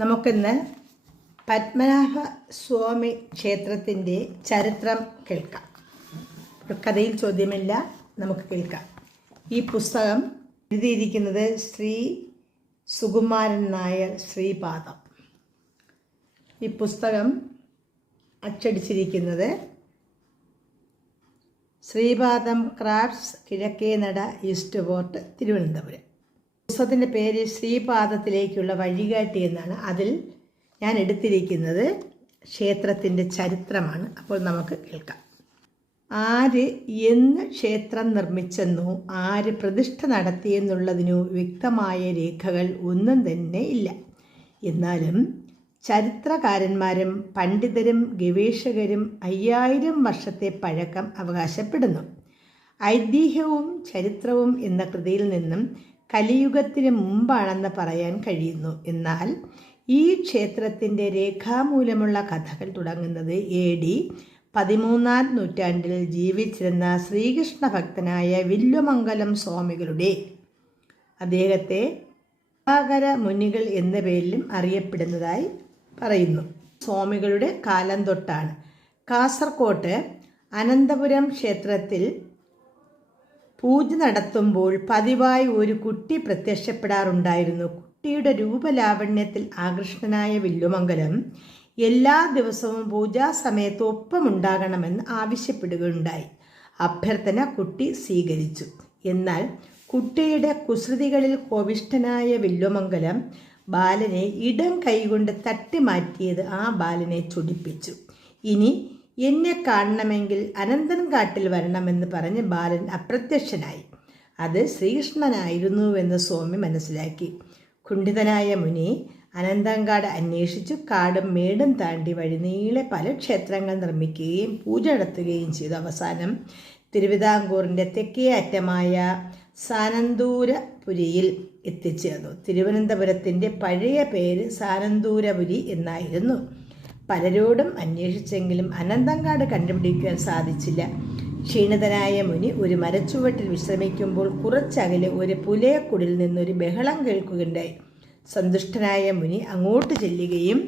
നമുക്കിന്ന് പത്മനാഭ സ്വാമി ക്ഷേത്രത്തിന്റെ ചരിത്രം കേൾക്കാം. ഒരു കഥയിൽ ചോദ്യമില്ല നമുക്ക് കേൾക്കാം. ഈ പുസ്തകം എഴുതിയിരിക്കുന്നത് ശ്രീ സുകുമാരൻ നായർ ശ്രീപാദം. ഈ പുസ്തകം അച്ചടിച്ചിരിക്കുന്നത് Sreepadam crafts Kizhakkenada east port Thiruvananthapuram. പുസ്തകത്തിന്റെ പേര് ശ്രീപാദത്തിലേക്കുള്ള വഴികാട്ടി എന്നാണ്. അതിൽ ഞാൻ എടുത്തിരിക്കുന്നത് ക്ഷേത്രത്തിന്റെ ചരിത്രമാണ്. അപ്പോൾ നമുക്ക് കേൾക്കാം. ആര് എന്ന് ക്ഷേത്രം നിർമ്മിച്ചെന്നോ ആര് പ്രതിഷ്ഠ നടത്തിയെന്നുള്ളതിനോ വ്യക്തമായ രേഖകൾ ഒന്നും തന്നെ ഇല്ല. എന്നാലും ചരിത്രകാരന്മാരും പണ്ഡിതരും ഗവേഷകരും അയ്യായിരം വർഷത്തെ പഴക്കം അവകാശപ്പെടുന്നു. ഐതിഹ്യവും ചരിത്രവും എന്ന കൃതിയിൽ നിന്നും കലിയുഗത്തിന് മുമ്പാണെന്ന് പറയാൻ കഴിയുന്നു. എന്നാൽ ഈ ക്ഷേത്രത്തിന്റെ രേഖാമൂലമുള്ള കഥകൾ തുടങ്ങുന്നത് എ ഡി പതിമൂന്നാം നൂറ്റാണ്ടിൽ ജീവിച്ചിരുന്ന ശ്രീകൃഷ്ണ ഭക്തനായ വില്ലുമംഗലം സ്വാമികളുടെ. അദ്ദേഹത്തെ സാഗര മുനികൾ എന്ന പേരിലും അറിയപ്പെടുന്നതായി പറയുന്നു. സ്വാമികളുടെ കാലം തൊട്ടാണ്. കാസർകോട്ട് അനന്തപുരം ക്ഷേത്രത്തിൽ പൂജ നടത്തുമ്പോൾ പതിവായി ഒരു കുട്ടി പ്രത്യക്ഷപ്പെടാറുണ്ടായിരുന്നു. കുട്ടിയുടെ രൂപലാവണ്യത്തിൽ ആകൃഷ്ടനായ വില്ലുമംഗലം എല്ലാ ദിവസവും പൂജാസമയത്ത് ഒപ്പമുണ്ടാകണമെന്ന് ആവശ്യപ്പെടുകയുണ്ടായി. അഭ്യർത്ഥന കുട്ടി സ്വീകരിച്ചു. എന്നാൽ കുട്ടിയുടെ കുസൃതികളിൽ കോപിഷ്ഠനായ വില്ലുമംഗലം ബാലനെ ഇടം കൈകൊണ്ട് തട്ടിമാറ്റിയത് ആ ബാലനെ ചൊടിപ്പിച്ചു. ഇനി എന്നെ കാണണമെങ്കിൽ അനന്തൻകാട്ടിൽ വരണമെന്ന് പറഞ്ഞ് ബാലൻ അപ്രത്യക്ഷനായി. അത് ശ്രീകൃഷ്ണനായിരുന്നുവെന്ന് സ്വാമി മനസ്സിലാക്കി. കുണ്ഠിതനായ മുനി അനന്തങ്കാട് അന്വേഷിച്ചു കാടും മേടും താണ്ടി വഴി നീളെ പല ക്ഷേത്രങ്ങൾ നിർമ്മിക്കുകയും പൂജ നടത്തുകയും ചെയ്തു. അവസാനം തിരുവിതാംകൂറിന്റെ തെക്കേ അറ്റമായ സാനന്തൂരപുരിയിൽ എത്തിച്ചേർന്നു. തിരുവനന്തപുരത്തിന്റെ പഴയ പേര് സാനന്തൂരപുരി എന്നായിരുന്നു. പലരോടും അന്വേഷിച്ചെങ്കിലും അനന്തങ്കാട് കണ്ടുപിടിക്കാൻ സാധിച്ചില്ല. ക്ഷീണിതനായ മുനി ഒരു മരച്ചുവട്ടിൽ വിശ്രമിക്കുമ്പോൾ കുറച്ചകലെ ഒരു പുലയക്കുടിൽ നിന്നൊരു ബഹളം കേൾക്കുകയുണ്ടായി. സന്തുഷ്ടനായ മുനി അങ്ങോട്ട് ചെല്ലുകയും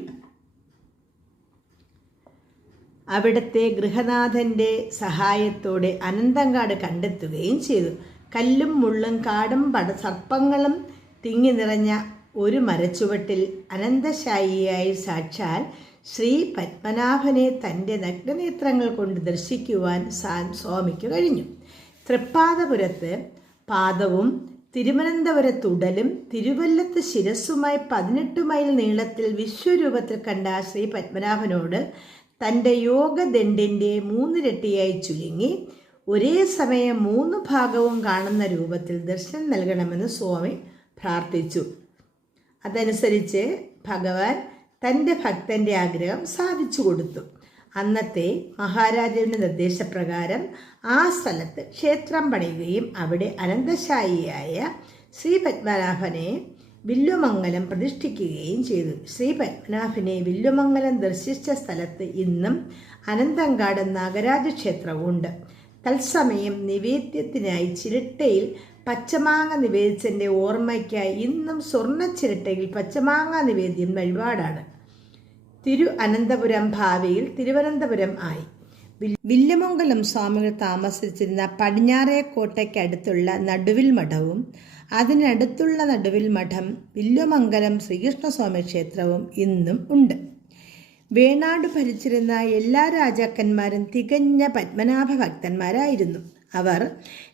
അവിടത്തെ ഗൃഹനാഥന്റെ സഹായത്തോടെ അനന്തങ്കാട് കണ്ടെത്തുകയും ചെയ്തു. കല്ലും മുള്ളും കാടും പട സർപ്പങ്ങളും തിങ്ങി നിറഞ്ഞ ഒരു മരച്ചുവട്ടിൽ അനന്തശായിയായി സാക്ഷാൽ ശ്രീ പത്മനാഭനെ തന്റെ നഗ്നനേത്രങ്ങൾ കൊണ്ട് ദർശിക്കുവാൻ സ്വാമിക്ക് കഴിഞ്ഞു. തൃപ്പാദപുരത്ത് പാദവും തിരുവനന്തപുരത്ത് ഉടലും തിരുവല്ലത്ത് ശിരസ്സുമായി പതിനെട്ട് മൈൽ നീളത്തിൽ വിശ്വരൂപത്തിൽ കണ്ട ശ്രീ പത്മനാഭനോട് തന്റെ യോഗദണ്ഡിന്റെ മൂന്നിരട്ടിയായി ചുരുങ്ങി ഒരേ സമയം മൂന്ന് ഭാഗവും കാണുന്ന രൂപത്തിൽ ദർശനം നൽകണമെന്ന് സ്വാമി പ്രാർത്ഥിച്ചു. അതനുസരിച്ച് ഭഗവാൻ തന്റെ ഭക്തന്റെ ആഗ്രഹം സാധിച്ചു കൊടുത്തു. അന്നത്തെ മഹാരാജാവിന്റെ നിർദ്ദേശപ്രകാരം ആ സ്ഥലത്ത് ക്ഷേത്രം പണിയുകയും അവിടെ അനന്തശായിയായ ശ്രീ പത്മനാഭനെ വില്ലുമംഗലം പ്രതിഷ്ഠിക്കുകയും ചെയ്തു. ശ്രീ പത്മനാഭനെ വില്ലുമംഗലം ദർശിച്ച സ്ഥലത്ത് ഇന്നും അനന്തങ്കാട് നാഗരാജ ക്ഷേത്രമുണ്ട് തത്സമയം നിവേദ്യത്തിനായി ചിരട്ടയിൽ പച്ചമാങ്ങ നിവേദിച്ചതിന്റെ ഓർമ്മയ്ക്കായി ഇന്നും സ്വർണ ചിരട്ടയിൽ പച്ചമാങ്ങ നിവേദ്യം വഴിപാടാണ്. തിരു അനന്തപുരം ഭാവിയിൽ തിരുവനന്തപുരം ആയി. വില്ലമംഗലം സ്വാമികൾ താമസിച്ചിരുന്ന പടിഞ്ഞാറേ കോട്ടയ്ക്കടുത്തുള്ള നടുവിൽ മഠവും അതിനടുത്തുള്ള നടുവിൽ മഠം വില്ലമംഗലം ശ്രീകൃഷ്ണസ്വാമി ക്ഷേത്രവും ഇന്നും ഉണ്ട്. വേണാട് ഭരിച്ചിരുന്ന എല്ലാ രാജാക്കന്മാരും തികഞ്ഞ പത്മനാഭ ഭക്തന്മാരായിരുന്നു അവർ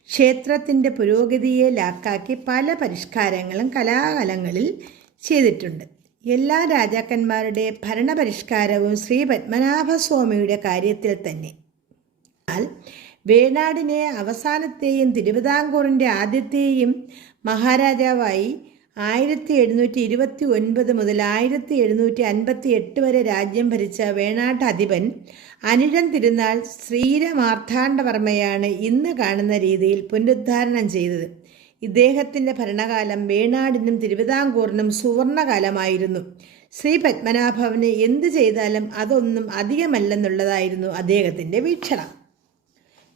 ക്ഷേത്രത്തിന്റെ പുരോഗതിയെ ലാക്കാക്കി പല പരിഷ്കാരങ്ങളും കലാകാലങ്ങളിൽ ചെയ്തിട്ടുണ്ട്. എല്ലാ രാജാക്കന്മാരുടെ ഭരണപരിഷ്കാരവും ശ്രീ പത്മനാഭസ്വാമിയുടെ കാര്യത്തിൽ തന്നെ. എന്നാൽ വേണാടിനെ അവസാനത്തെയും തിരുവിതാംകൂറിന്റെ ആദ്യത്തെയും മഹാരാജാവായി ആയിരത്തി എഴുന്നൂറ്റി ഇരുപത്തി ഒൻപത് മുതൽ ആയിരത്തി എഴുന്നൂറ്റി അൻപത്തി എട്ട് വരെ രാജ്യം ഭരിച്ച വേണാട്ട് അധിപൻ അനിഴം തിരുനാൾ ശ്രീരമാർത്താണ്ഡവർമ്മയാണ് ഇന്ന് കാണുന്ന രീതിയിൽ പുനരുദ്ധാരണം ചെയ്തത്. ഇദ്ദേഹത്തിന്റെ ഭരണകാലം വേണാടിനും തിരുവിതാംകൂറിനും സുവർണകാലമായിരുന്നു. ശ്രീ പത്മനാഭവന് എന്ത് ചെയ്താലും അതൊന്നും അധികമല്ലെന്നുള്ളതായിരുന്നു അദ്ദേഹത്തിന്റെ വീക്ഷണം.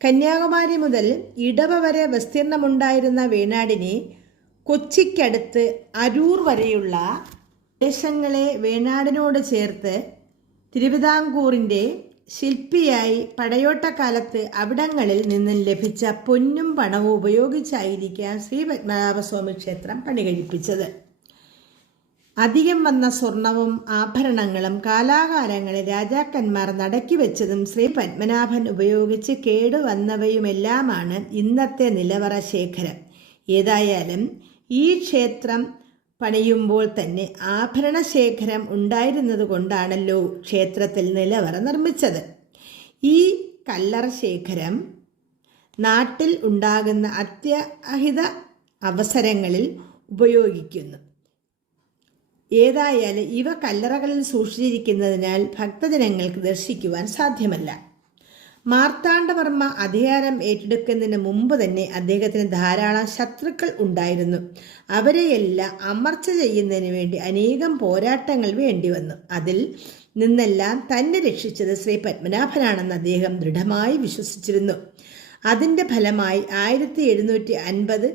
കന്യാകുമാരി മുതൽ ഇടവ വരെ വിസ്തീർണമുണ്ടായിരുന്ന വേണാടിനെ കൊച്ചിക്കടുത്ത് അരൂർ വരെയുള്ള പ്രദേശങ്ങളെ വേണാടിനോട് ചേർത്ത് തിരുവിതാംകൂറിന്റെ ശില്പിയായി പടയോട്ടക്കാലത്ത് അവിടങ്ങളിൽ നിന്നും ലഭിച്ച പൊന്നും പണവും ഉപയോഗിച്ചായിരിക്കാം ശ്രീ പത്മനാഭസ്വാമി ക്ഷേത്രം പണികഴിപ്പിച്ചത്. അധികം വന്ന സ്വർണവും ആഭരണങ്ങളും കാലാകാലങ്ങളിൽ രാജാക്കന്മാർ നടക്കി വെച്ചതും ശ്രീ പത്മനാഭൻ ഉപയോഗിച്ച് കേടുവന്നവയുമെല്ലാമാണ് ഇന്നത്തെ നിലവറ ശേഖരം. ഏതായാലും ഈ ക്ഷേത്രം പണിയുമ്പോൾ തന്നെ ആഭരണ ശേഖരം ഉണ്ടായിരുന്നത് കൊണ്ടാണല്ലോ ക്ഷേത്രത്തിൽ നിലവറ നിർമ്മിച്ചത്. ഈ കല്ലറ ശേഖരം നാട്ടിൽ ഉണ്ടാകുന്ന അത്യാഹിത അവസരങ്ങളിൽ ഉപയോഗിക്കുന്നു. ഏതായാലും ഇവ കല്ലറകളിൽ സൂക്ഷിച്ചിരിക്കുന്നതിനാൽ ഭക്തജനങ്ങൾക്ക് ദർശിക്കുവാൻ സാധ്യമല്ല. മാർത്താണ്ഡവർമ്മ അധികാരം ഏറ്റെടുക്കുന്നതിന് മുമ്പ് തന്നെ അദ്ദേഹത്തിന് ധാരാളം ശത്രുക്കൾ ഉണ്ടായിരുന്നു. അവരെയെല്ലാം അമർച്ച ചെയ്യുന്നതിന് വേണ്ടി അനേകം പോരാട്ടങ്ങൾ വേണ്ടി വന്നു. അതിൽ നിന്നെല്ലാം തന്നെ രക്ഷിച്ചത് ശ്രീ പത്മനാഭനാണെന്ന് അദ്ദേഹം ദൃഢമായി വിശ്വസിച്ചിരുന്നു. അതിന്റെ ഫലമായി ആയിരത്തി എഴുന്നൂറ്റി അൻപത്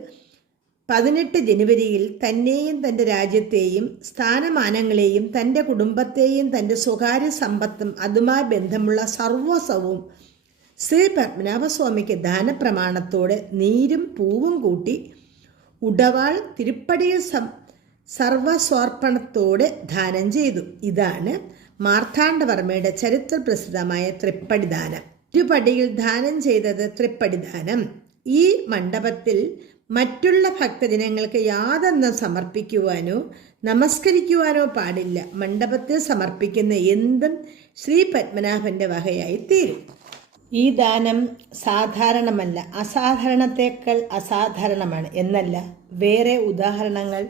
പതിനെട്ട് ജനുവരിയിൽ തന്നെയും തന്റെ രാജ്യത്തെയും സ്ഥാനമാനങ്ങളെയും തന്റെ കുടുംബത്തെയും തന്റെ സ്വകാര്യ സമ്പത്തും അതുമായി ബന്ധമുള്ള സർവസ്വവും ശ്രീ പത്മനാഭസ്വാമിക്ക് ദാനപ്രമാണത്തോടെ നീരും പൂവും കൂട്ടി ഉടവാൾ തിരുപ്പടിയിൽ സർവസ്വാർപ്പണത്തോടെ ദാനം ചെയ്തു. ഇതാണ് മാർത്താണ്ഡവർമ്മയുടെ ചരിത്ര പ്രസിദ്ധമായ തൃപ്പടിദാനം തിരുപടിയിൽ ദാനം ചെയ്തത് തൃപ്പടിദാനം ഈ മണ്ഡപത്തിൽ മറ്റുള്ള ഭക്തജനങ്ങൾക്ക് യാതൊന്നും സമർപ്പിക്കുവാനോ നമസ്കരിക്കുവാനോ പാടില്ല. മണ്ഡപത്തിൽ സമർപ്പിക്കുന്ന എന്തും ശ്രീ പത്മനാഭന്റെ വകയായി തീരും. ഈ ദാനം സാധാരണമല്ല അസാധാരണത്തേക്കാൾ അസാധാരണമാണ് എന്നല്ല. വേറെ ഉദാഹരണങ്ങൾ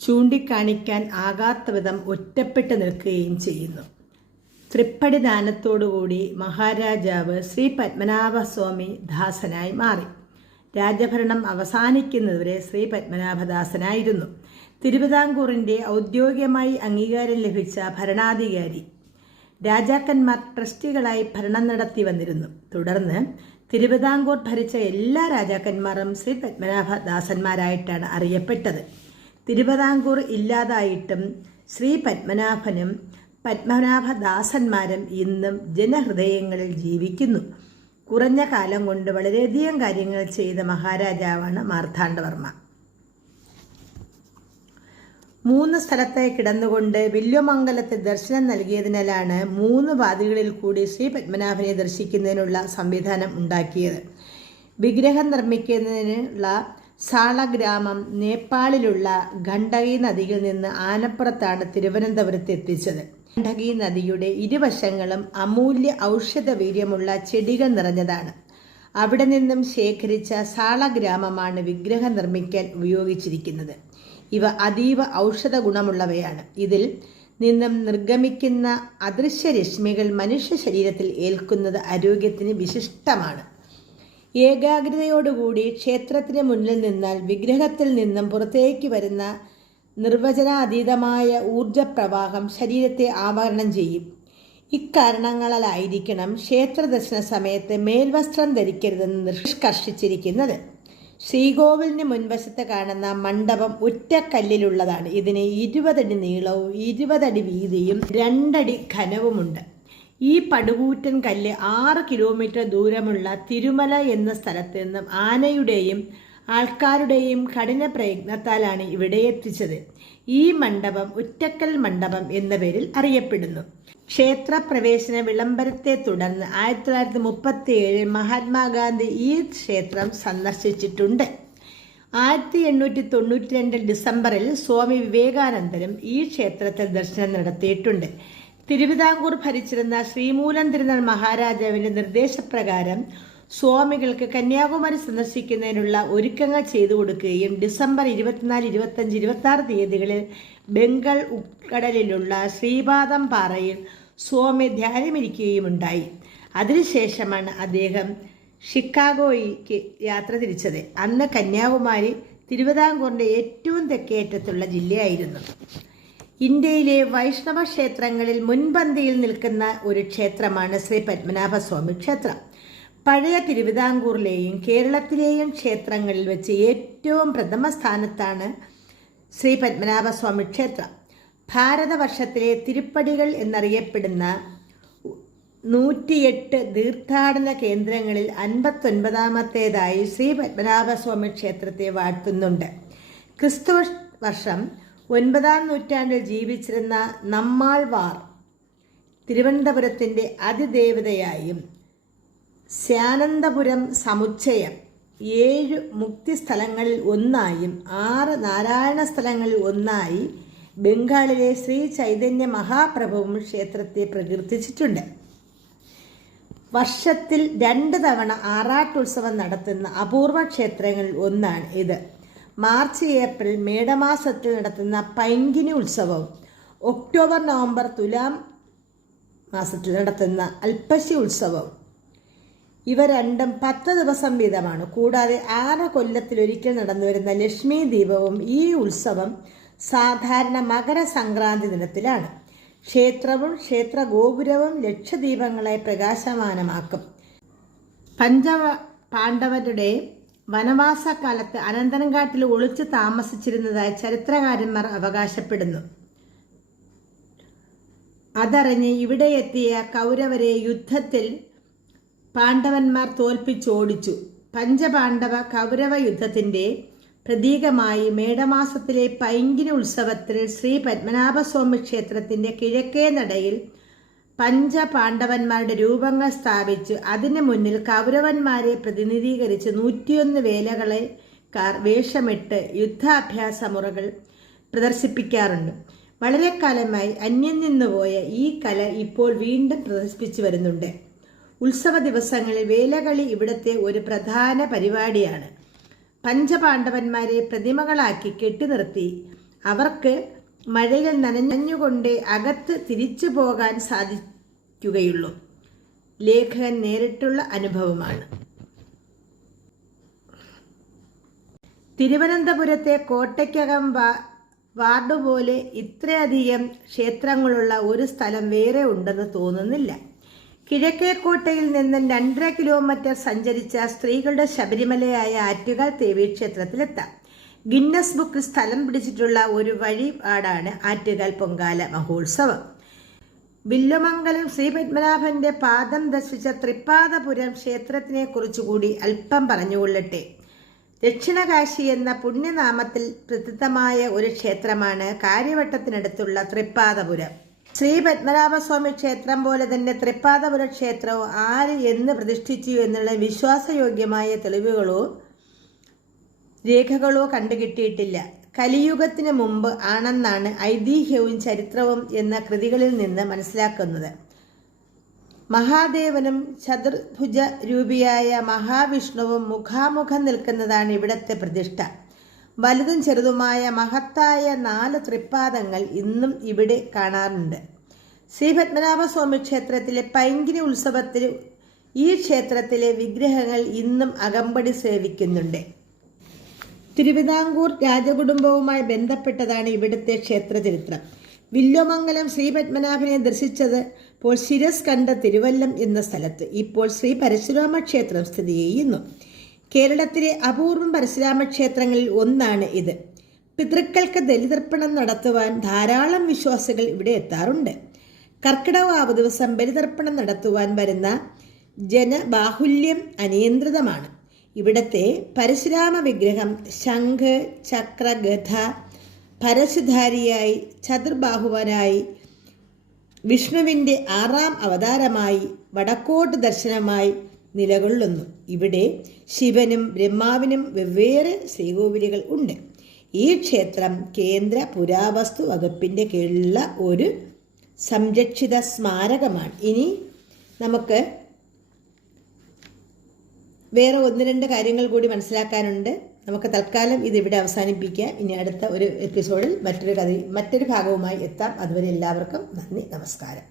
ചൂണ്ടിക്കാണിക്കാൻ ആകാത്ത വിധം ഒറ്റപ്പെട്ട് നിൽക്കുകയും ചെയ്യുന്നു. തൃപ്പടി ദാനത്തോടുകൂടി മഹാരാജാവ് ശ്രീ പത്മനാഭസ്വാമി ദാസനായി മാറി. രാജഭരണം അവസാനിക്കുന്നതുവരെ ശ്രീ പത്മനാഭദാസനായിരുന്നു തിരുവിതാംകൂറിന്റെ ഔദ്യോഗികമായി അംഗീകാരം ലഭിച്ച ഭരണാധികാരി. രാജാക്കന്മാർ ട്രസ്റ്റികളായി ഭരണം നടത്തി വന്നിരുന്നു. തുടർന്ന് തിരുവിതാംകൂർ ഭരിച്ച എല്ലാ രാജാക്കന്മാരും ശ്രീ പത്മനാഭ ദാസന്മാരായിട്ടാണ് അറിയപ്പെട്ടത്. തിരുവിതാംകൂർ ഇല്ലാതായിട്ടും ശ്രീ പത്മനാഭനും പത്മനാഭദാസന്മാരും ഇന്നും ജനഹൃദയങ്ങളിൽ ജീവിക്കുന്നു. കുറഞ്ഞ കാലം കൊണ്ട് വളരെയധികം കാര്യങ്ങൾ ചെയ്ത മഹാരാജാവാണ് മാർത്താണ്ഡവർമ്മ. മൂന്ന് സ്ഥലത്തെ കിടന്നുകൊണ്ട് വില്വമംഗലത്തെ ദർശനം നൽകിയതിനാലാണ് മൂന്ന് വാദികളിൽ കൂടി ശ്രീ പത്മനാഭനെ ദർശിക്കുന്നതിനുള്ള സംവിധാനം ഉണ്ടാക്കിയത്. വിഗ്രഹം നിർമ്മിക്കുന്നതിനുള്ള സാളഗ്രാമം നേപ്പാളിലുള്ള ഗണ്ഡകി നദിയിൽ നിന്ന് ആനപ്പുറത്താണ് തിരുവനന്തപുരത്ത് എത്തിച്ചത്. ഗണ്ഡകി നദിയുടെ ഇരുവശങ്ങളും അമൂല്യ ഔഷധ വീര്യമുള്ള ചെടികൾ നിറഞ്ഞതാണ്. അവിടെ നിന്നും ശേഖരിച്ച സാളഗ്രാമമാണ് വിഗ്രഹം നിർമ്മിക്കാൻ ഉപയോഗിച്ചിരിക്കുന്നത്. ഇവ അതീവ ഔഷധ ഗുണമുള്ളവയാണ്. ഇതിൽ നിന്നും നിർഗമിക്കുന്ന അദൃശ്യ രശ്മികൾ മനുഷ്യ ശരീരത്തിൽ ഏൽക്കുന്നത് ആരോഗ്യത്തിന് വിശിഷ്ടമാണ്. ഏകാഗ്രതയോടുകൂടി ക്ഷേത്രത്തിന് മുന്നിൽ നിന്നാൽ വിഗ്രഹത്തിൽ നിന്നും പുറത്തേക്ക് വരുന്ന നിർവചനാതീതമായ ഊർജപ്രവാഹം ശരീരത്തെ ആവരണം ചെയ്യും. ഇക്കാരണങ്ങളാലായിരിക്കണം ക്ഷേത്ര ദർശന സമയത്ത് മേൽവസ്ത്രം ധരിക്കരുതെന്ന് നിഷ്കർഷിച്ചിരിക്കുന്നത്. ശ്രീകോവിലിന് മുൻവശത്ത് കാണുന്ന മണ്ഡപം ഒറ്റക്കല്ലിലുള്ളതാണ് ഇതിന് ഇരുപതടി നീളവും ഇരുപതടി വീതിയും രണ്ടടി ഘനവുമുണ്ട്. ഈ പടുകൂറ്റൻ കല്ല് ആറ് കിലോമീറ്റർ ദൂരമുള്ള തിരുമല എന്ന സ്ഥലത്ത് നിന്നും ആനയുടെയും ആൾക്കാരുടെയും കഠിന പ്രയത്നത്താലാണ് ഇവിടെ എത്തിച്ചത്. ഈ മണ്ഡപം ഉറ്റക്കൽ മണ്ഡപം എന്ന പേരിൽ അറിയപ്പെടുന്നു. ക്ഷേത്രപ്രവേശന വിളംബരത്തെ തുടർന്ന് ആയിരത്തി തൊള്ളായിരത്തി മുപ്പത്തി ഏഴിൽ മഹാത്മാഗാന്ധി ഈ ക്ഷേത്രം സന്ദർശിച്ചിട്ടുണ്ട്. ആയിരത്തി എണ്ണൂറ്റി തൊണ്ണൂറ്റി രണ്ട് ഡിസംബറിൽ സ്വാമി വിവേകാനന്ദനും ഈ ക്ഷേത്രത്തിൽ ദർശനം നടത്തിയിട്ടുണ്ട്. തിരുവിതാംകൂർ ഭരിച്ചിരുന്ന ശ്രീമൂലം തിരുനാൾ മഹാരാജാവിന്റെ നിർദ്ദേശപ്രകാരം സ്വാമികൾക്ക് കന്യാകുമാരി സന്ദർശിക്കുന്നതിനുള്ള ഒരുക്കങ്ങൾ ചെയ്തു കൊടുക്കുകയും ഡിസംബർ ഇരുപത്തിനാല് ഇരുപത്തഞ്ച് ഇരുപത്തി ആറ് തീയതികളിൽ ബംഗാൾ ഉൾക്കടലിലുള്ള ശ്രീപാദം പാറയിൽ സ്വാമി ധ്യാനമിരിക്കുകയുമുണ്ടായി അതിനുശേഷമാണ് അദ്ദേഹം ഷിക്കാഗോയ്ക്ക് യാത്ര തിരിച്ചത്. അന്ന് കന്യാകുമാരി തിരുവിതാംകൂറിന്റെ ഏറ്റവും തെക്കേറ്റത്തുള്ള ജില്ലയായിരുന്നു. ഇന്ത്യയിലെ വൈഷ്ണവ ക്ഷേത്രങ്ങളിൽ മുൻപന്തിയിൽ നിൽക്കുന്ന ഒരു ക്ഷേത്രമാണ് ശ്രീ പത്മനാഭസ്വാമി ക്ഷേത്രം. പഴയ തിരുവിതാംകൂറിലെയും കേരളത്തിലെയും ക്ഷേത്രങ്ങളിൽ വെച്ച് ഏറ്റവും പ്രഥമ സ്ഥാനത്താണ് ശ്രീ പത്മനാഭസ്വാമി ക്ഷേത്രം. ഭാരതവർഷത്തിലെ തിരുപ്പടികൾ എന്നറിയപ്പെടുന്ന നൂറ്റിയെട്ട് തീർത്ഥാടന കേന്ദ്രങ്ങളിൽ അൻപത്തൊൻപതാമത്തേതായി ശ്രീ പത്മനാഭസ്വാമി ക്ഷേത്രത്തെ വാഴ്ത്തുന്നുണ്ട്. ക്രിസ്തു വർഷം ഒൻപതാം നൂറ്റാണ്ടിൽ ജീവിച്ചിരുന്ന നമ്മാൾവാർ തിരുവനന്തപുരത്തിന്റെ അതിദേവതയായും സ്യാനന്ദപുരം സമുച്ചയം ഏഴ് മുക്തി സ്ഥലങ്ങളിൽ ഒന്നായും ആറ് നാരായണ സ്ഥലങ്ങളിൽ ഒന്നായി ബംഗാളിലെ ശ്രീ ചൈതന്യ മഹാപ്രഭുവും ക്ഷേത്രത്തെ പ്രകീർത്തിച്ചിട്ടുണ്ട്. വർഷത്തിൽ രണ്ട് തവണ ആറാട്ടുത്സവം നടത്തുന്ന അപൂർവ ക്ഷേത്രങ്ങളിൽ ഒന്നാണ് ഇത്. മാർച്ച് ഏപ്രിൽ മേടമാസത്തിൽ നടത്തുന്ന പൈങ്കിനി ഉത്സവവും ഒക്ടോബർ നവംബർ തുലാം മാസത്തിൽ നടത്തുന്ന അൽപ്പശി ഉത്സവവും. ഇവ രണ്ടും പത്ത് ദിവസം വീതമാണ്. കൂടാതെ ആറ് കൊല്ലത്തിലൊരിക്കൽ നടന്നു വരുന്ന ലക്ഷ്മി ദീപവും ഈ ഉത്സവം സാധാരണ മകരസംക്രാന്തി ദിനത്തിലാണ്. ക്ഷേത്രവും ക്ഷേത്ര ഗോപുരവും ലക്ഷദീപങ്ങളെ പ്രകാശമാനമാക്കും. പഞ്ചവ പാണ്ഡവരുടെ വനവാസകാലത്ത് അനന്തരംകാട്ടിൽ ഒളിച്ചു താമസിച്ചിരുന്നതായി ചരിത്രകാരന്മാർ അവകാശപ്പെടുന്നു. അതറിഞ്ഞ് ഇവിടെ എത്തിയ കൗരവരെ യുദ്ധത്തിൽ പാണ്ഡവന്മാർ തോൽപ്പിച്ചോടിച്ചു പഞ്ചപാണ്ഡവ കൗരവ യുദ്ധത്തിന്റെ പ്രതീകമായി മേടമാസത്തിലെ പൈങ്കിനി ഉത്സവത്തിൽ ശ്രീ പത്മനാഭസ്വാമി ക്ഷേത്രത്തിന്റെ കിഴക്കേ നടയിൽ പഞ്ചപാണ്ഡവന്മാരുടെ രൂപങ്ങൾ സ്ഥാപിച്ച് അതിനു മുന്നിൽ കൗരവന്മാരെ പ്രതിനിധീകരിച്ച് നൂറ്റിയൊന്ന് വേലകളെ കാർ വേഷമിട്ട് യുദ്ധാഭ്യാസ മുറകൾ പ്രദർശിപ്പിക്കാറുണ്ട്. വളരെ കാലമായി അന്യം നിന്നുപോയ ഈ കല ഇപ്പോൾ വീണ്ടും പ്രദർശിപ്പിച്ചു വരുന്നുണ്ട്. ഉത്സവ ദിവസങ്ങളിൽ വേലകളി ഇവിടുത്തെ ഒരു പ്രധാന പരിപാടിയാണ്. പഞ്ചപാണ്ഡവന്മാരെ പ്രതിമകളാക്കി കെട്ടിനിർത്തി. അവർക്ക് മഴയിൽ നനഞ്ഞുകൊണ്ട് അകത്ത് തിരിച്ചു പോകാൻ സാധിക്കുകയുള്ളൂ. ലേഖകൻ നേരിട്ടുള്ള അനുഭവമാണ്. തിരുവനന്തപുരത്തെ കോട്ടയ്ക്കകം വാർഡ് പോലെ ഇത്രയധികം ക്ഷേത്രങ്ങളുള്ള ഒരു സ്ഥലം വേറെ ഉണ്ടെന്ന് തോന്നുന്നില്ല. കിഴക്കേക്കോട്ടയിൽ നിന്ന് രണ്ടര കിലോമീറ്റർ സഞ്ചരിച്ച സ്ത്രീകളുടെ ശബരിമലയായ ആറ്റുകാൽ ദേവീക്ഷേത്രത്തിലെത്താം ഗിന്നസ് ബുക്ക് സ്ഥലം പിടിച്ചിട്ടുള്ള ഒരു വഴിപാടാണ് ആറ്റുകാൽ പൊങ്കാല മഹോത്സവം. വില്ലുമംഗലം ശ്രീ പത്മനാഭന്റെ പാദം ദർശിച്ച തൃപ്പാദപുരം ക്ഷേത്രത്തിനെ കുറിച്ചുകൂടി അല്പം പറഞ്ഞുകൊള്ളട്ടെ. ദക്ഷിണകാശി എന്ന പുണ്യനാമത്തിൽ പ്രസിദ്ധമായ ഒരു ക്ഷേത്രമാണ് കാര്യവട്ടത്തിനടുത്തുള്ള തൃപ്പാദപുരം. ശ്രീ പത്മനാഭസ്വാമി ക്ഷേത്രം പോലെ തന്നെ തൃപ്പാദപുര ക്ഷേത്രവും ആര് എന്ന് പ്രതിഷ്ഠിച്ചു എന്നുള്ള വിശ്വാസയോഗ്യമായ തെളിവുകളോ രേഖകളോ കണ്ടുകിട്ടിയിട്ടില്ല കലിയുഗത്തിന് മുമ്പ് ആണെന്നാണ് ഐതിഹ്യവും ചരിത്രവും എന്ന കൃതികളിൽ നിന്ന് മനസ്സിലാക്കുന്നത്. മഹാദേവനും ചതുർഭുജ രൂപിയായ മഹാവിഷ്ണുവും മുഖാമുഖം നിൽക്കുന്നതാണ് ഇവിടത്തെ പ്രതിഷ്ഠ. വലുതും ചെറുതുമായ മഹത്തായ നാല് തൃപ്പാദങ്ങൾ ഇന്നും ഇവിടെ കാണാറുണ്ട്. ശ്രീ പത്മനാഭസ്വാമി ക്ഷേത്രത്തിലെ പൈങ്കിനി ഉത്സവത്തിൽ ഈ ക്ഷേത്രത്തിലെ വിഗ്രഹങ്ങൾ ഇന്നും അകമ്പടി സേവിക്കുന്നുണ്ട്. തിരുവിതാംകൂർ രാജകുടുംബവുമായി ബന്ധപ്പെട്ടതാണ് ഇവിടുത്തെ ക്ഷേത്ര ചരിത്രം വില്ലുമംഗലം ശ്രീ പത്മനാഭനെ ദർശിച്ചത് ഇപ്പോൾ ശിരസ് കണ്ട തിരുവല്ലം എന്ന സ്ഥലത്ത്. ഇപ്പോൾ ശ്രീ പരശുരാമ ക്ഷേത്രം സ്ഥിതി ചെയ്യുന്നു. കേരളത്തിലെ അപൂർവം പരശുരാമ ക്ഷേത്രങ്ങളിൽ ഒന്നാണ് ഇത്. പിതൃക്കൾക്ക് ബലിതർപ്പണം നടത്തുവാൻ ധാരാളം വിശ്വാസികൾ ഇവിടെ എത്താറുണ്ട്. കർക്കിടവാവ് ദിവസം ബലിതർപ്പണം നടത്തുവാൻ വരുന്ന ജനബാഹുല്യം അനിയന്ത്രിതമാണ്. ഇവിടത്തെ പരശുരാമ വിഗ്രഹം ശംഖ് ചക്ര ഗഥ പരശുധാരിയായി ചതുർബാഹുവനായി വിഷ്ണുവിന്റെ ആറാം അവതാരമായി വടക്കോട്ട് ദർശനമായി നിലകൊള്ളുന്നു. ഇവിടെ ശിവനും ബ്രഹ്മാവിനും വെവ്വേറെ ശ്രീകോവിലുകൾ ഉണ്ട്. ഈ ക്ഷേത്രം കേന്ദ്ര പുരാവസ്തു വകുപ്പിന്റെ കീഴിലുള്ള ഒരു സംരക്ഷിത സ്മാരകമാണ്. ഇനി നമുക്ക് വേറെ ഒന്ന് രണ്ട് കാര്യങ്ങൾ കൂടി മനസ്സിലാക്കാനുണ്ട്. നമുക്ക് തൽക്കാലം ഇതിവിടെ അവസാനിപ്പിക്കാം. ഇനി അടുത്ത ഒരു എപ്പിസോഡിൽ മറ്റൊരു കഥ മറ്റൊരു ഭാഗവുമായി എത്താം. അതുവരെ എല്ലാവർക്കും നന്ദി നമസ്കാരം.